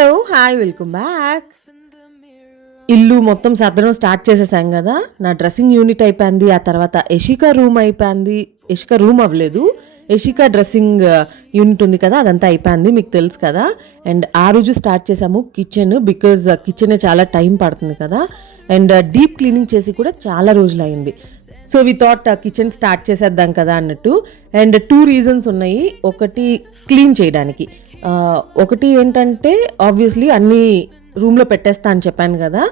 Hello hi welcome back. ఇల్లు మొత్తం సర్దడం start చేసేసాం కదా. నా డ్రెస్సింగ్ యూనిట్ అయిపోయింది, ఆ తర్వాత యశిక రూమ్ అయిపోయింది. యశిక రూమ్ అవ్వలేదు, యశిక డ్రెస్సింగ్ యూనిట్ ఉంది కదా, అదంతా అయిపోయింది, మీకు తెలుసు కదా. అండ్ ఆ రోజు స్టార్ట్ చేసాము కిచెన్, బికాజ్ కిచెన్ చాలా టైం పడుతుంది కదా. అండ్ డీప్ క్లీనింగ్ చేసి కూడా చాలా రోజులు అయింది. So we thought kitchen start చేసేద్దాం కదా అన్నట్టు. అండ్ 2 రీజన్స్ ఉన్నాయి. ఒకటి క్లీన్ చేయడానికి, ఒకటి ఏంటంటే ఆబ్వియస్లీ అన్నీ రూమ్లో పెట్టేస్తా అని చెప్పాను కదా.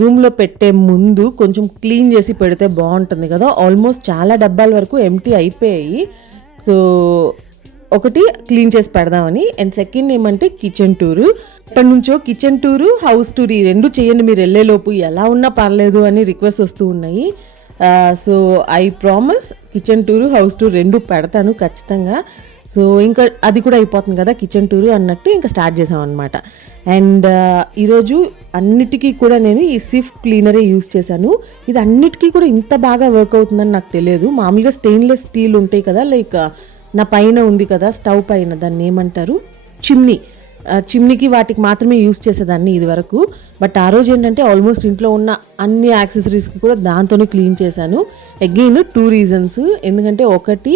రూమ్లో పెట్టే ముందు కొంచెం క్లీన్ చేసి పెడితే బాగుంటుంది కదా. ఆల్మోస్ట్ చాలా డబ్బాల వరకు ఎంటీ అయిపోయాయి. సో ఒకటి క్లీన్ చేసి పెడదామని. అండ్ సెకండ్ ఏమంటే కిచెన్ టూరు. ఇప్పటి నుంచో కిచెన్ టూరు, హౌస్ టూర్ ఈ 2 చేయండి మీరు వెళ్ళేలోపు, ఎలా ఉన్నా పర్లేదు అని రిక్వెస్ట్ వస్తూ ఉన్నాయి. So I promise kitchen tour, house tour 2 పెడతాను ఖచ్చితంగా. సో ఇంకా అది కూడా అయిపోతుంది కదా కిచెన్ టూరు అన్నట్టు ఇంకా స్టార్ట్ చేసాం అనమాట. అండ్ ఈరోజు అన్నిటికీ కూడా నేను ఈ సిఫ్ క్లీనరే యూస్ చేశాను. ఇది అన్నిటికీ కూడా ఇంత బాగా వర్క్ అవుతుందని నాకు తెలియదు. మామూలుగా స్టెయిన్లెస్ స్టీల్ ఉంటాయి కదా, లైక్ నా పైన ఉంది కదా స్టవ్ పైన, దాన్ని ఏమంటారు, చిమ్నీకి వాటికి మాత్రమే యూస్ చేసేదాన్ని ఇది వరకు. బట్ ఆ రోజు ఏంటంటే ఆల్మోస్ట్ ఇంట్లో ఉన్న అన్ని యాక్సెసరీస్కి కూడా దాంతోనే క్లీన్ చేశాను. Again 2 reasons. ఎందుకంటే ఒకటి,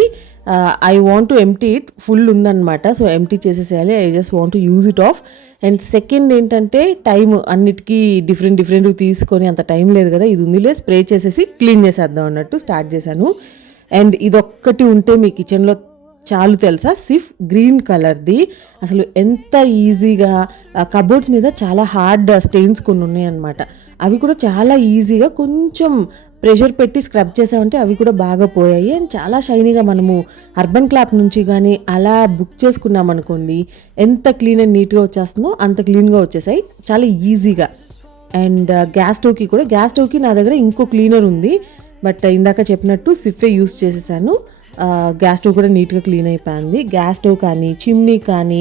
I want to empty it, full ఉందన్నమాట, సో ఎంప్టీ చేసేసేయాలి. I just want to use it off. And second ఏంటంటే టైం, అన్నిటికీ డిఫరెంట్ తీసుకొని అంత టైం లేదు కదా, ఇది ఉందిలే స్ప్రే చేసేసి క్లీన్ చేసేద్దాం అన్నట్టు స్టార్ట్ చేశాను. అండ్ ఇదొక్కటి ఉంటే మీ కిచెన్లో చాలు తెలుసా, సిఫ్ గ్రీన్ కలర్ది. అసలు ఎంత ఈజీగా కబోర్డ్స్ మీద చాలా హార్డ్ స్టెయిన్స్ కొన్ని ఉన్నాయన్నమాట, అవి కూడా చాలా ఈజీగా కొంచెం ప్రెషర్ పెట్టి స్క్రబ్ చేసామంటే అవి కూడా బాగా పోయాయి. అండ్ చాలా షైనీగా మనము అర్బన్ క్లాప్ నుంచి కానీ అలా బుక్ చేసుకున్నాం అనుకోండి, ఎంత క్లీన్ అండ్ నీట్గా వచ్చేస్తుందో అంత క్లీన్గా వచ్చేసాయి చాలా ఈజీగా. అండ్ గ్యాస్ స్టవ్కి నా దగ్గర ఇంకో క్లీనర్ ఉంది, బట్ ఇందాక చెప్పినట్టు సిఫే యూస్ చేసేసాను. గ్యాస్ స్టవ్ కూడా నీట్గా క్లీన్ అయిపోయింది. గ్యాస్ స్టవ్ కానీ చిమ్నీ కానీ,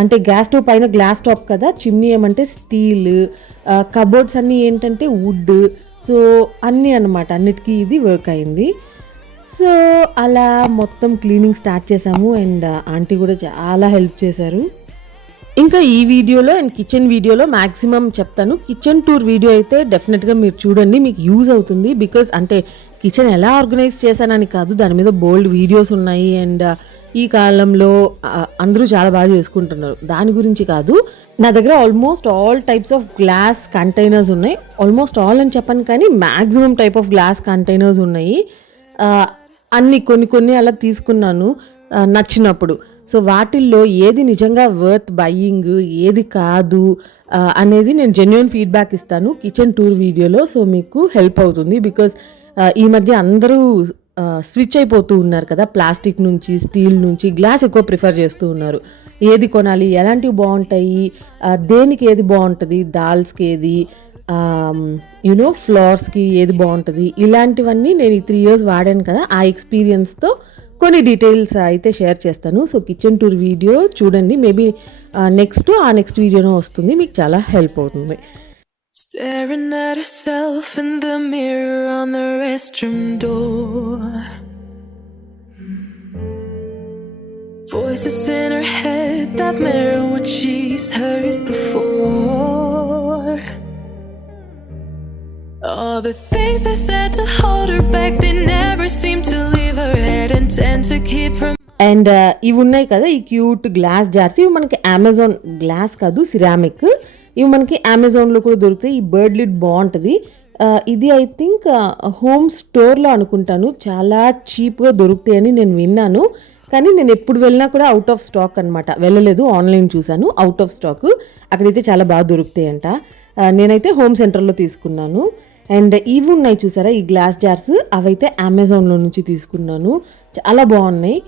అంటే గ్యాస్ స్టవ్ పైన గ్లాస్ టాప్ కదా, చిమ్నీ ఏమంటే స్టీల్, కబోర్డ్స్ అన్నీ ఏంటంటే వుడ్, సో అన్నీ అన్నమాట, అన్నిటికీ ఇది వర్క్ అయింది. సో అలా మొత్తం క్లీనింగ్ స్టార్ట్ చేసాము. అండ్ ఆంటీ కూడా చాలా హెల్ప్ చేశారు. ఇంకా ఈ వీడియోలో అండ్ కిచెన్ వీడియోలో మ్యాక్సిమం చెప్తాను. కిచెన్ టూర్ వీడియో అయితే డెఫినెట్గా మీరు చూడండి, మీకు యూజ్ అవుతుంది. బికాజ్ అంటే కిచెన్ ఎలా ఆర్గనైజ్ చేశానని కాదు, దాని మీద బోల్డ్ వీడియోస్ ఉన్నాయి. అండ్ ఈ కాలంలో అందరూ చాలా బాగా చేసుకుంటున్నారు, దాని గురించి కాదు. నా దగ్గర almost all types of glass containers ఉన్నాయి. ఆల్మోస్ట్ ఆల్ అని చెప్పను కానీ maximum type of glass containers ఉన్నాయి. అన్ని కొన్ని అలా తీసుకున్నాను నచ్చినప్పుడు. సో వాటిల్లో ఏది నిజంగా వర్త్ బయ్యింగ్, ఏది కాదు అనేది నేను జెన్యూన్ ఫీడ్బ్యాక్ ఇస్తాను కిచెన్ టూర్ వీడియోలో. సో మీకు హెల్ప్ అవుతుంది. బికాజ్ ఈ మధ్య అందరూ స్విచ్ అయిపోతూ ఉన్నారు కదా, ప్లాస్టిక్ నుంచి స్టీల్ నుంచి గ్లాస్ ఎక్కువ ప్రిఫర్ చేస్తూ ఉన్నారు. ఏది కొనాలి, ఎలాంటివి బాగుంటాయి, దేనికి ఏది బాగుంటుంది, దాల్స్కి ఏది, ఫ్లోర్స్కి ఏది బాగుంటుంది, ఇలాంటివన్నీ నేను ఈ 3 years వాడాను కదా, ఆ ఎక్స్పీరియన్స్తో కొన్ని డీటెయిల్స్ అయితే షేర్ చేస్తాను. సో కిచెన్ టూర్ వీడియో చూడండి, మేబీ నెక్స్ట్ వీడియోనో వస్తుంది, మీకు చాలా హెల్ప్ అవుతుంది. Staring at herself in the mirror on the restroom door. Voices in her head that mirror what she's heard before. All the things they said to hold her back, they never seem to leave her head and tend to keep her. And ఇవి ఉన్నాయి కదా, ఈ cute glass jars, ఇవి మనకి Amazon, glass కాదు ceramic, ఇవి మనకి అమెజాన్లో కూడా దొరుకుతాయి. ఈ బర్డ్ లిడ్ బాగుంటుంది. ఇది ఐ థింక్ హోమ్ స్టోర్లో అనుకుంటాను, చాలా చీప్గా దొరుకుతాయని నేను విన్నాను. కానీ నేను ఎప్పుడు వెళ్ళినా కూడా అవుట్ ఆఫ్ స్టాక్ అనమాట, వెళ్ళలేదు, ఆన్లైన్ చూశాను, అవుట్ ఆఫ్ స్టాక్. అక్కడైతే చాలా బాగా దొరుకుతాయంట. నేనైతే హోమ్ సెంటర్లో తీసుకున్నాను. అండ్ ఇవి ఉన్నాయి చూసారా ఈ గ్లాస్ జార్స్, అవైతే అమెజాన్లో నుంచి తీసుకున్నాను, చాలా బాగున్నాయి.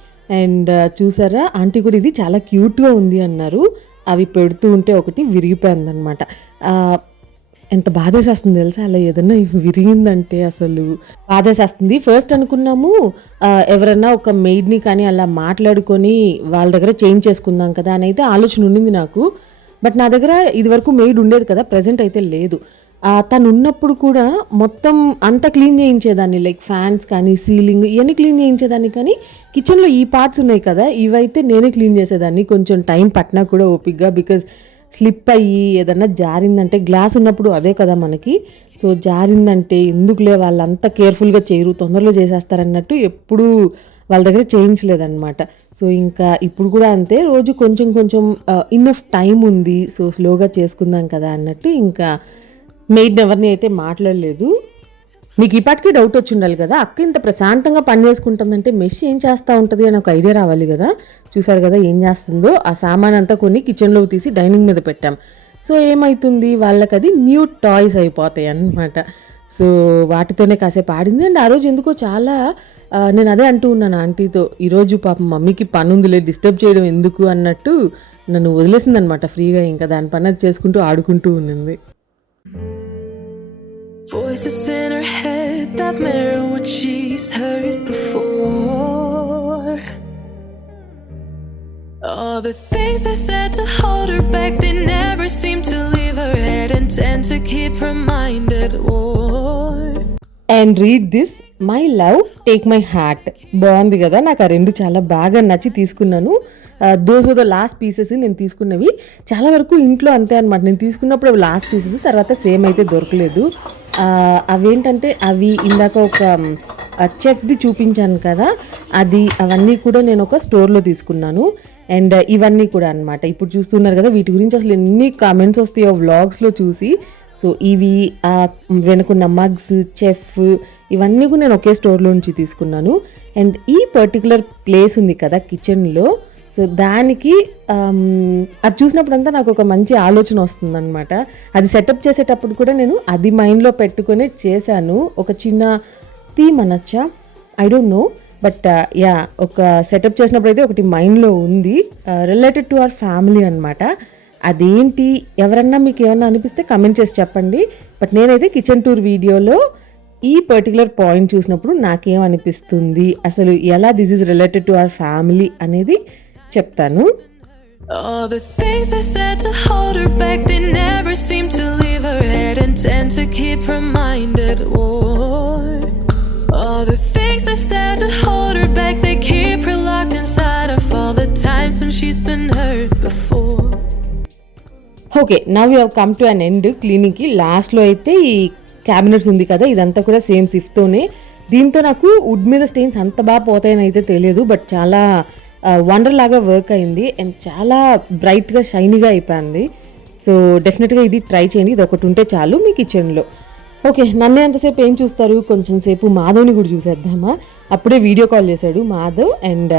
అండ్ చూసారా ఆంటీ కూడా ఇది చాలా క్యూట్గా ఉంది అన్నారు. అవి పెడుతూ ఉంటే ఒకటి విరిగిపోయిందనమాట. ఎంత బాధేసేస్తుంది తెలుసా, అలా ఏదన్నా విరిగిందంటే అసలు బాధేసేస్తుంది. ఫస్ట్ అనుకున్నాము ఎవరన్నా ఒక మెయిడ్ని కానీ అలా మాట్లాడుకొని వాళ్ళ దగ్గర చేంజ్ చేసుకుందాం కదా అని అయితే ఆలోచన ఉండింది నాకు. బట్ నా దగ్గర ఇది వరకు మెయిడ్ ఉండేది కదా, ప్రజెంట్ అయితే లేదు. తను ఉన్నప్పుడు కూడా మొత్తం అంతా క్లీన్ చేయించేదాన్ని, లైక్ ఫ్యాన్స్ కానీ సీలింగ్ ఇవన్నీ క్లీన్ చేయించేదాన్ని. కానీ కిచెన్లో ఈ పార్ట్స్ ఉన్నాయి కదా, ఇవైతే నేనే క్లీన్ చేసేదాన్ని, కొంచెం టైం పట్టినా కూడా ఓపిక్గా. బికాజ్ స్లిప్ అయ్యి ఏదన్నా జారిందంటే, గ్లాస్ ఉన్నప్పుడు అదే కదా మనకి, సో జారిందంటే ఎందుకులే వాళ్ళంతా కేర్ఫుల్గా చేయరు, తొందరలో చేసేస్తారన్నట్టు ఎప్పుడూ వాళ్ళ దగ్గర చేయించలేదన్నమాట. సో ఇంకా ఇప్పుడు కూడా అంతే, రోజు కొంచెం కొంచెం ఇన్నఫ్ టైం ఉంది, సో స్లోగా చేసుకుందాం కదా అన్నట్టు ఇంకా మెయిడ్ ఎవరిని అయితే మాట్లాడలేదు. మీకు ఈపాటికి డౌట్ వచ్చి ఉండాలి కదా, అక్క ఇంత ప్రశాంతంగా పని చేసుకుంటుందంటే మెష్ ఏం చేస్తూ ఉంటుంది అని ఒక ఐడియా రావాలి కదా. చూసారు కదా ఏం చేస్తుందో, ఆ సామాన్ అంతా కొన్ని కిచెన్లోకి తీసి డైనింగ్ మీద పెట్టాం. సో ఏమవుతుంది, వాళ్ళకి అది న్యూ టాయ్స్ అయిపోతాయి అన్నమాట. సో వాటితోనే కాసేపు ఆడింది. అండ్ ఆ రోజు ఎందుకో చాలా నేను అదే అంటూ ఉన్నాను ఆంటీతో, ఈరోజు పాపం మమ్మీకి పని ఉందిలే, డిస్టర్బ్ చేయడం ఎందుకు అన్నట్టు నన్ను వదిలేసింది అనమాట ఫ్రీగా. ఇంకా దాని పని అది చేసుకుంటూ ఆడుకుంటూ ఉన్నింది. Voices in her head that mirror what she's heard before. All the things they said to hold her back, they never seem to leave her head and tend to keep her mind at war. And read this, my love, take my heart. బాగుంది కదా, నాకు ఆ రెండు చాలా బాగా నచ్చి తీసుకున్నాను. Those were the last pieces నేను తీసుకున్నవి. చాలా వరకు ఇంట్లో అంతే అనమాట, నేను తీసుకున్నప్పుడు అవి లాస్ట్ పీసెస్, తర్వాత సేమ్ అయితే దొరకలేదు. అవేంటంటే అవి ఇందాక ఒక చెఫ్ది చూపించాను కదా, అవన్నీ కూడా నేను ఒక స్టోర్లో తీసుకున్నాను. అండ్ ఇవన్నీ కూడా అనమాట ఇప్పుడు చూస్తున్నారు కదా, వీటి గురించి అసలు ఎన్ని కామెంట్స్ వస్తాయో వ్లాగ్స్లో చూసి. సో ఇవి వెనుకున్న మగ్స్, చెఫ్, ఇవన్నీ కూడా నేను ఒకే స్టోర్లో నుంచి తీసుకున్నాను. అండ్ ఈ పర్టికులర్ ప్లేస్ ఉంది కదా కిచెన్లో, సో దానికి అది చూసినప్పుడంతా నాకు ఒక మంచి ఆలోచన వస్తుందన్నమాట. అది సెటప్ చేసేటప్పుడు కూడా నేను అది మైండ్లో పెట్టుకొని చేశాను. ఒక చిన్న థీమ్ అనొచ్చా, I don't know, but yeah ఒక సెటప్ చేసినప్పుడు అయితే ఒకటి మైండ్లో ఉంది, రిలేటెడ్ టు అవర్ ఫ్యామిలీ అనమాట. అదేంటి, ఎవరన్నా మీకు ఏమన్నా అనిపిస్తే కమెంట్ చేసి చెప్పండి. బట్ నేనైతే కిచెన్ టూర్ వీడియోలో ఈ పర్టికులర్ పాయింట్ చూసినప్పుడు నాకేమనిపిస్తుంది, అసలు ఎలా this is related to our family అనేది చెప్తాను. All the things they said to hold her back, they never seem to leave her head and tend to keep her mind at war. All the things they said to hold her back, they keep her locked inside of all the times when she's been hurt before. Okay, now you have come to an end క్లీనింగ్కి. లాస్ట్లో అయితే ఈ cabinets ఉంది కదా, ఇదంతా కూడా same సిఫ్ట్తోనే. దీంతో నాకు వుడ్ మీద స్టెయిన్స్ అంత బాగా పోతాయని అయితే తెలియదు, బట్ చాలా వండర్ లాగా వర్క్ అయింది అండ్ చాలా బ్రైట్గా షైనీగా అయిపోయింది. సో డెఫినెట్గా ఇది ట్రై చేయండి, ఇది ఒకటి ఉంటే చాలు మీ కిచెన్లో. ఓకే, నన్ను ఎంతసేపు ఏం చూస్తారు, కొంచెం సేపు మాధవ్ని కూడా చూసేద్దామా. అప్పుడే వీడియో కాల్ చేశాడు మాధవ్. అండ్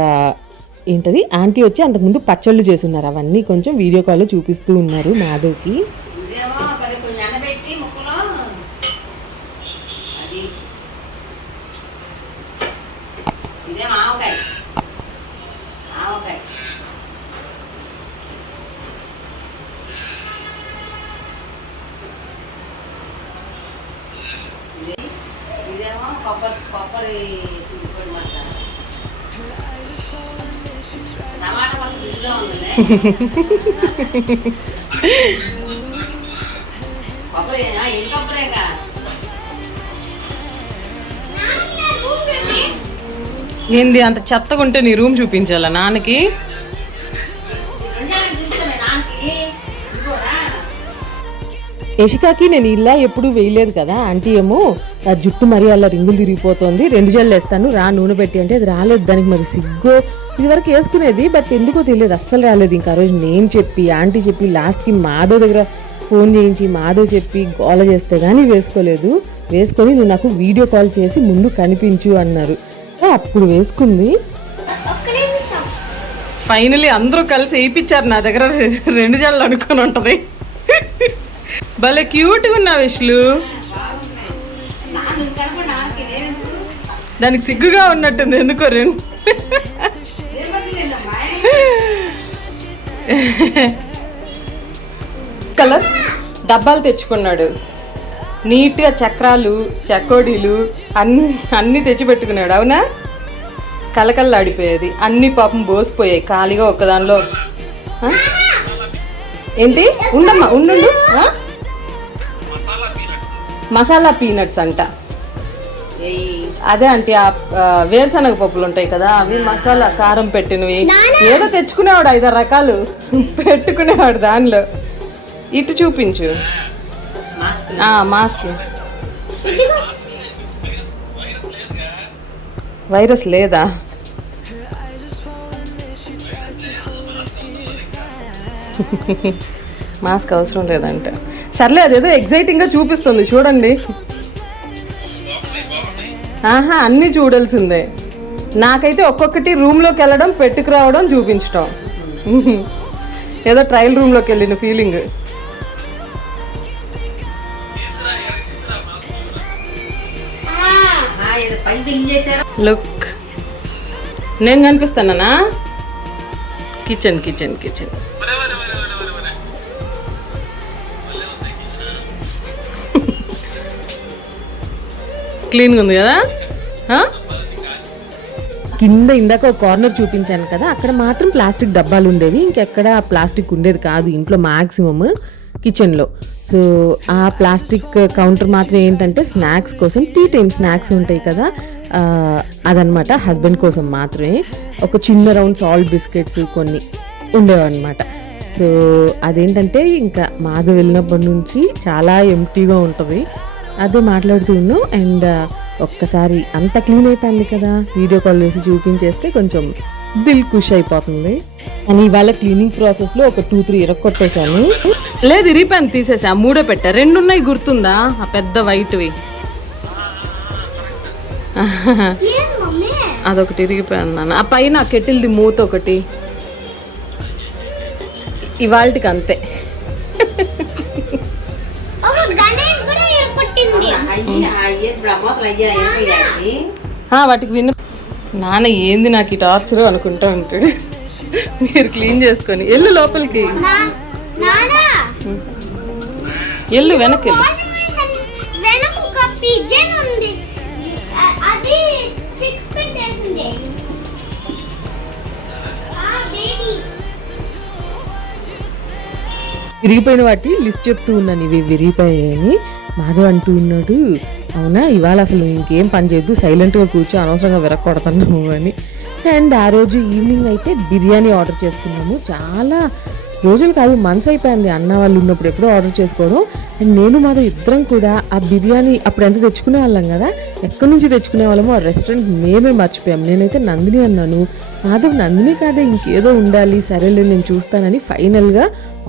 ఏంటది, ఆంటీ వచ్చి అంతకుముందు పచ్చళ్ళు చేస్తున్నారు, అవన్నీ కొంచెం వీడియో కాల్లో చూపిస్తూ ఉన్నారు మాధవ్కి. కొబ్బరి టమాటా పప్పు ఫ్రిడ్జ్లో ఉందిలే, కొబ్బరి ఏం కొబ్బరేగా. ఏంది అంత చెత్తగా ఉంటే నీ రూమ్ చూపించాలా నాన్నకి? యశికాకి నేను ఇలా ఎప్పుడు వేయలేదు కదా, ఆంటీ ఏమో జుట్టు మరి అలా రింగులు తిరిగిపోతుంది, 2 జల్లు వేస్తాను రా నూనె పెట్టి అంటే అది రాలేదు. దానికి మరి సిగ్గు, ఇది వరకు వేసుకునేది బట్ ఎందుకో తెలియదు, అస్సలు రాలేదు. ఇంకా ఆ రోజు నేను చెప్పి ఆంటీ చెప్పి లాస్ట్కి మాధవ్ దగ్గర ఫోన్ చేయించి మాధవ్ చెప్పి గోల చేస్తే కానీ వేసుకొని నువ్వు నాకు వీడియో కాల్ చేసి ముందు కనిపించు అన్నారు. అప్పుడు వేసుకుంది. ఫైనలీ అందరూ కలిసి వేయించారు నా దగ్గర 2 జల్లు అనుకొని ఉంటుంది. భలే క్యూట్గా ఉన్నావు విష్లు, దానికి సిగ్గుగా ఉన్నట్టుంది ఎందుకో 2 కలర్ డబ్బాలు తెచ్చుకున్నాడు, నీట్గా చక్రాలు చకోడీలు అన్నీ తెచ్చిపెట్టుకున్నాడు. అవునా, కలకల్లాడిపోయేది, అన్ని పాపం బోసిపోయాయి ఖాళీగా ఒక్కదానిలో. ఏంటి ఉండమ్మా ఉండు, మసాలా పీనట్స్ అంట. అదే అంటే ఆ వేరుశనగ పప్పులు ఉంటాయి కదా, అవి మసాలా కారం పెట్టినవి ఏదో తెచ్చుకునేవాడు, 5-6 రకాలు పెట్టుకునేవాడు దానిలో. ఇటు చూపించు. మాస్క్. వైరస్ లేదా? మాస్క్ అవసరం లేదంట. సర్లే, అదేదో ఎగ్జైటింగ్గా చూపిస్తుంది చూడండి. అన్నీ చూడాల్సిందే. నాకైతే ఒక్కొక్కటి రూమ్లోకి వెళ్ళడం, పెట్టుకురావడం, చూపించడం. ఏదో ట్రయల్ రూమ్లోకి వెళ్ళిన ఫీలింగ్. లుక్, నేను కనిపిస్తానా? Kitchen kitchen kitchen. క్లీన్గా ఉంది కదా. కింద ఇందాక ఒక కార్నర్ చూపించాను కదా, అక్కడ మాత్రం ప్లాస్టిక్ డబ్బాలు ఉండేవి, ఇంకెక్కడ ప్లాస్టిక్ ఉండేది కాదు ఇంట్లో మ్యాక్సిమమ్ కిచెన్లో. సో ఆ ప్లాస్టిక్ కౌంటర్ మాత్రం ఏంటంటే స్నాక్స్ కోసం, టీ టైం స్నాక్స్ ఉంటాయి కదా, అదనమాట. హస్బెండ్ కోసం మాత్రమే ఒక చిన్న రౌండ్ సాల్ట్ బిస్కెట్స్ కొన్ని ఉండేవన్నమాట. సో అదేంటంటే ఇంకా మాధు వెళ్ళినప్పటి నుంచి చాలా ఎంటీగా ఉంటుంది. అదే మాట్లాడుతూ ఉన్నాం. అండ్ ఒక్కసారి అంత క్లీన్ అయిపోయింది కదా, వీడియో కాల్ చేసి చూపించేస్తే కొంచెం దిల్ ఖుష్ అయిపోతుంది. అని ఇవాళ క్లీనింగ్ ప్రాసెస్లో ఒక 2-3 ఇరక్కొట్టేశాను. లేదు, ఇరిగిపోయింది, తీసేసా. 3 పెట్టా. 2 ఉన్నాయి, గుర్తుందా? ఆ పెద్ద వైట్వి. అదొకటి ఇరిగిపోయాను నాన్న. ఆ పైన ఆ కెటిల్ది మూత ఒకటి. ఇవాళకి అంతే. వాటికి విన్న నాన్న ఏంది నాకు ఈ టార్చర్ అనుకుంటా ఉంటాడు. మీరు క్లీన్ చేసుకొని ఎల్లు లోపలికి, ఎల్లు వెనక్కి వెళ్ళు. విరిగిపోయిన వాటి లిస్ట్ చెప్తూ ఉన్నాను, ఇవి విరిగిపోయాయని. మాధవ్ అంటూ ఉన్నాడు, అవునా ఇవాళ అసలు ఇంకేం పని చేయొద్దు, సైలెంట్గా కూర్చో, అనవసరంగా విరక్కొడతాము అని. అండ్ ఆ రోజు ఈవినింగ్ అయితే బిర్యానీ ఆర్డర్ చేసుకున్నాము. చాలా రోజులు కాదు, మంత్స్ అయిపోయింది అన్న వాళ్ళు ఉన్నప్పుడు ఎప్పుడో ఆర్డర్ చేసుకోవడం. అండ్ నేను మాధవ్ ఇద్దరం కూడా ఆ బిర్యానీ అప్పుడు ఎంత తెచ్చుకునే వాళ్ళం కదా, ఎక్కడి నుంచి తెచ్చుకునే వాళ్ళమో ఆ రెస్టారెంట్ నేమే మర్చిపోయాం. నేనైతే నందిని అన్నాను, మాధవ్ నందిని కాదే ఇంకేదో ఉండాలి, సరేలే నేను చూస్తానని ఫైనల్గా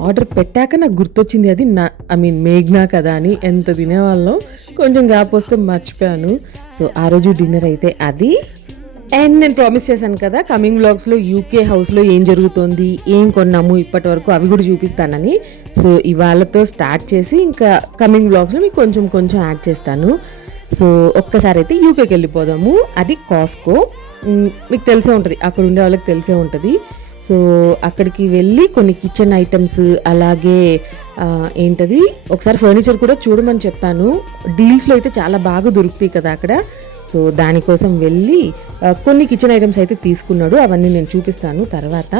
ఆర్డర్ పెట్టాక నాకు గుర్తొచ్చింది అది మేఘ్నా కదా అని. ఎంత తినేవాళ్ళం, కొంచెం గ్యాప్ వస్తే మర్చిపోయాను. సో ఆ రోజు డిన్నర్ అయితే అది. అండ్ నేను ప్రామిస్ చేశాను కదా కమింగ్ వ్లాగ్స్లో యూకే హౌస్లో ఏం జరుగుతోంది, ఏం కొన్నాము ఇప్పటి వరకు, అవి కూడా చూపిస్తానని. సో ఇవాళతో స్టార్ట్ చేసి ఇంకా కమింగ్ వ్లాగ్స్లో మీకు కొంచెం కొంచెం యాడ్ చేస్తాను. సో ఒక్కసారి అయితే యూకేకి వెళ్ళిపోదాము. అది కాస్కో, మీకు తెలిసే ఉంటుంది, అక్కడ ఉండే వాళ్ళకి తెలిసే ఉంటుంది. సో అక్కడికి వెళ్ళి కొన్ని కిచెన్ ఐటమ్స్, అలాగే ఏంటది ఒకసారి ఫర్నిచర్ కూడా చూడమని చెప్పాను. డీల్స్లో అయితే చాలా బాగా దొరుకుతాయి కదా అక్కడ. సో దానికోసం వెళ్ళి కొన్ని కిచెన్ ఐటమ్స్ అయితే తీసుకున్నాడు, అవన్నీ నేను చూపిస్తాను తర్వాత.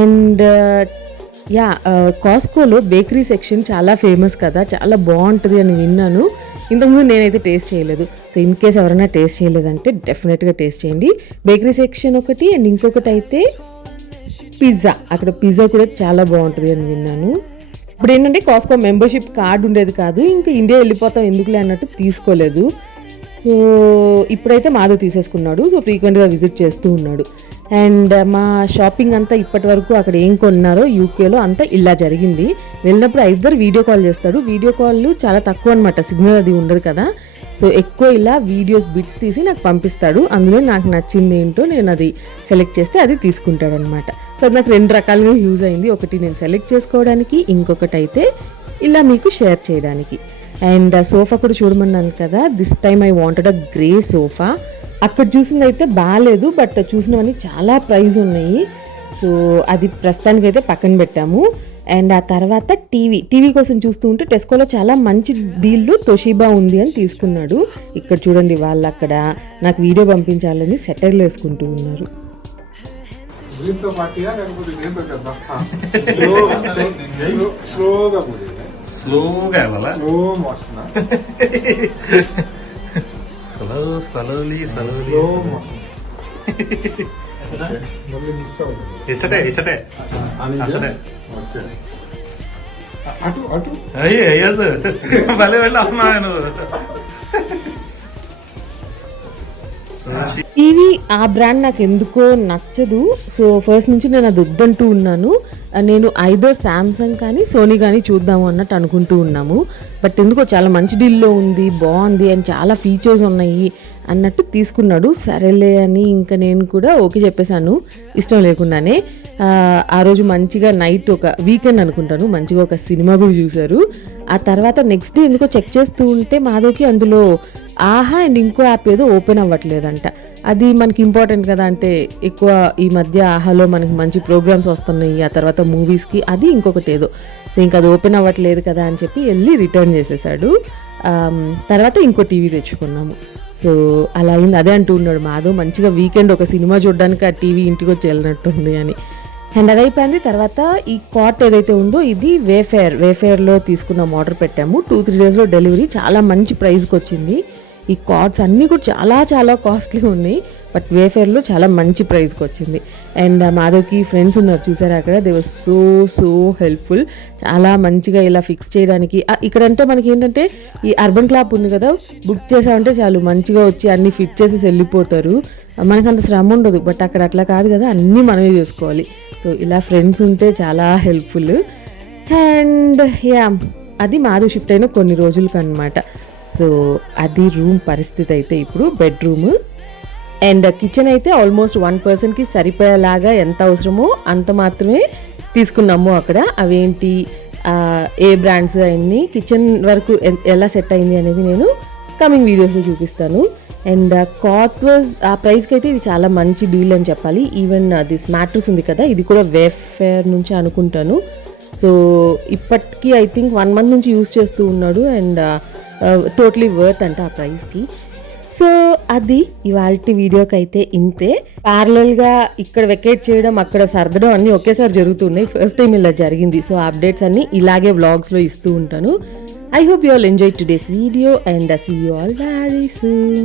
అండ్ కాస్కోలో బేకరీ సెక్షన్ చాలా ఫేమస్ కదా, చాలా బాగుంటుంది అని విన్నాను. ఇంతకుముందు నేనైతే టేస్ట్ చేయలేదు. సో ఇన్ కేస్ ఎవరైనా టేస్ట్ చేయలేదంటే డెఫినెట్గా టేస్ట్ చేయండి. బేకరీ సెక్షన్ ఒకటి, అండ్ ఇంకొకటి అయితే పిజ్జా. అక్కడ పిజ్జా కూడా చాలా బాగుంటుంది అని విన్నాను. ఇప్పుడు ఏంటంటే కాస్కో మెంబర్షిప్ కార్డు ఉండేది కాదు, ఇంకా ఇండియా వెళ్ళిపోతాం ఎందుకులే అన్నట్టు తీసుకోలేదు. సో ఇప్పుడైతే మాధవ్ తీసేసుకున్నాడు. సో ఫ్రీక్వెంట్గా విజిట్ చేస్తూ ఉన్నాడు. అండ్ మా షాపింగ్ అంతా ఇప్పటి వరకు అక్కడ ఏం కొన్నారో యూకేలో అంతా ఇలా జరిగింది. వెళ్ళినప్పుడు ఇద్దరు వీడియో కాల్ చేస్తాడు. వీడియో కాల్ చాలా తక్కువ అనమాట, సిగ్నల్ అది ఉండదు కదా. సో ఎక్కువ ఇలా వీడియోస్ బిట్స్ తీసి నాకు పంపిస్తాడు. అందులో నాకు నచ్చింది ఏంటో నేను అది సెలెక్ట్ చేస్తే అది తీసుకుంటాడు అనమాట. సో అది నాకు 2 రకాలుగా యూజ్ అయింది. ఒకటి నేను సెలెక్ట్ చేసుకోవడానికి, ఇంకొకటి అయితే ఇలా మీకు షేర్ చేయడానికి. అండ్ సోఫా కూడా చూడమన్నాను కదా, this time I wanted a grey sofa. అక్కడ చూసింది అయితే బాగాలేదు, బట్ చూసినవన్నీ చాలా ప్రైస్ ఉన్నాయి. సో అది ప్రస్తుతానికైతే పక్కన పెట్టాము. అండ్ ఆ తర్వాత టీవీ కోసం చూస్తూ ఉంటే టెస్కోలో చాలా మంచి డీల్లో తోషిబా ఉంది అని తీసుకున్నాడు. ఇక్కడ చూడండి, వాళ్ళు అక్కడ నాకు వీడియో పంపించాలని సెటైర్లు వేసుకుంటూ ఉన్నారు. స్లోగా వెళ్ళాలా? స్లోలీ ఇచ్చటే అటు అటు అయ్యి అయ్యదు భలే వెళ్ళి అమ్మా నువ్వు టీవీ ఆ బ్రాండ్ నాకు ఎందుకో నచ్చదు. సో ఫస్ట్ నుంచి నేను అది వద్దంటూ ఉన్నాను. నేను ఐదో శాంసంగ్ కానీ సోనీ కానీ చూద్దాము అన్నట్టు అనుకుంటూ ఉన్నాము. బట్ ఎందుకో చాలా మంచి డీల్లో ఉంది, బాగుంది అండ్ చాలా ఫీచర్స్ ఉన్నాయి అన్నట్టు తీసుకున్నాడు. సరేలే అని ఇంకా నేను కూడా ఓకే చెప్పేశాను ఇష్టం లేకుండానే. ఆ రోజు మంచిగా నైట్ ఒక వీకెండ్ అనుకుంటాను మంచిగా ఒక సినిమా కూడా చూశారు. ఆ తర్వాత నెక్స్ట్ డే ఎందుకో చెక్ చేస్తూ ఉంటే మాధవ్కి అందులో ఆహా అండ్ ఇంకో యాప్ ఏదో ఓపెన్ అవ్వట్లేదంట. అది మనకి ఇంపార్టెంట్ కదా, అంటే ఎక్కువ ఈ మధ్య ఆహాలో మనకి మంచి ప్రోగ్రామ్స్ వస్తున్నాయి, ఆ తర్వాత మూవీస్కి అది ఇంకొకటి ఏదో. సో ఇంకా అది ఓపెన్ అవ్వట్లేదు కదా అని చెప్పి వెళ్ళి రిటర్న్ చేసేసాడు. తర్వాత ఇంకో టీవీ తెచ్చుకున్నాము. సో అలా అయింది. అదే అంటూ ఉన్నాడు మాధవ్ మంచిగా వీకెండ్ ఒక సినిమా చూడడానికి ఆ టీవీ ఇంటికి వచ్చి వెళ్ళినట్టుంది అని. అండ్ అది అయిపోయింది. తర్వాత ఈ కాట్ ఏదైతే ఉందో ఇది వేఫేర్లో తీసుకున్నాం, ఆర్డర్ పెట్టాము. 2-3 డేస్లో డెలివరీ. చాలా మంచి ప్రైస్కి వచ్చింది. ఈ కార్డ్స్ అన్నీ కూడా చాలా చాలా కాస్ట్లీ ఉన్నాయి, బట్ వేఫేర్లో చాలా మంచి ప్రైస్కి వచ్చింది. అండ్ మాధవ్కి ఫ్రెండ్స్ ఉన్నారు చూసారా అక్కడ, దే వర్ సో హెల్ప్ఫుల్. చాలా మంచిగా ఇలా ఫిక్స్ చేయడానికి. ఇక్కడంటే మనకి ఏంటంటే ఈ అర్బన్ క్లాప్ ఉంది కదా, బుక్ చేసామంటే చాలు మంచిగా వచ్చి అన్నీ ఫిట్ చేసేసి వెళ్ళిపోతారు, మనకు అంత శ్రమ ఉండదు. బట్ అక్కడ అట్లా కాదు కదా, అన్నీ మనమే చేసుకోవాలి. సో ఇలా ఫ్రెండ్స్ ఉంటే చాలా హెల్ప్ఫుల్. అండ్ యా అది మాధవ్ షిఫ్ట్ అయిన కొన్ని రోజులకి అనమాట. సో అది రూమ్ పరిస్థితి అయితే ఇప్పుడు బెడ్రూమ్. అండ్ కిచెన్ అయితే ఆల్మోస్ట్ 1 పర్సన్కి సరిపోయేలాగా ఎంత అవసరమో అంత మాత్రమే తీసుకున్నాము అక్కడ. అవేంటి ఏ బ్రాండ్స్ అన్నీ కిచెన్ వరకు ఎలా సెట్ అయింది అనేది నేను కమింగ్ వీడియోస్లో చూపిస్తాను. అండ్ కాట్ వాజ్ ఆ ప్రైస్కి అయితే ఇది చాలా మంచి డీల్ అని చెప్పాలి. ఈవెన్ దిస్ మ్యాట్రెస్ ఉంది కదా, ఇది కూడా వేఫేర్ నుంచి అనుకుంటాను. సో ఇప్పటికీ ఐ థింక్ 1 మంత్ నుంచి యూజ్ చేస్తూ ఉన్నాడు. అండ్ టోటలీ వర్త్ అంట ఆ ప్రైస్కి. సో అది ఇవాల్టి వీడియోకి అయితే ఇంతే. ప్యారలల్గా ఇక్కడ వెకేట్ చేయడం అక్కడ సర్దడం అన్నీ ఒకేసారి జరుగుతున్నాయి. ఫస్ట్ టైం ఇలా జరిగింది. సో అప్డేట్స్ అన్నీ ఇలాగే వ్లాగ్స్లో ఇస్తూ ఉంటాను. I hope you all enjoyed today's video and see you all very soon.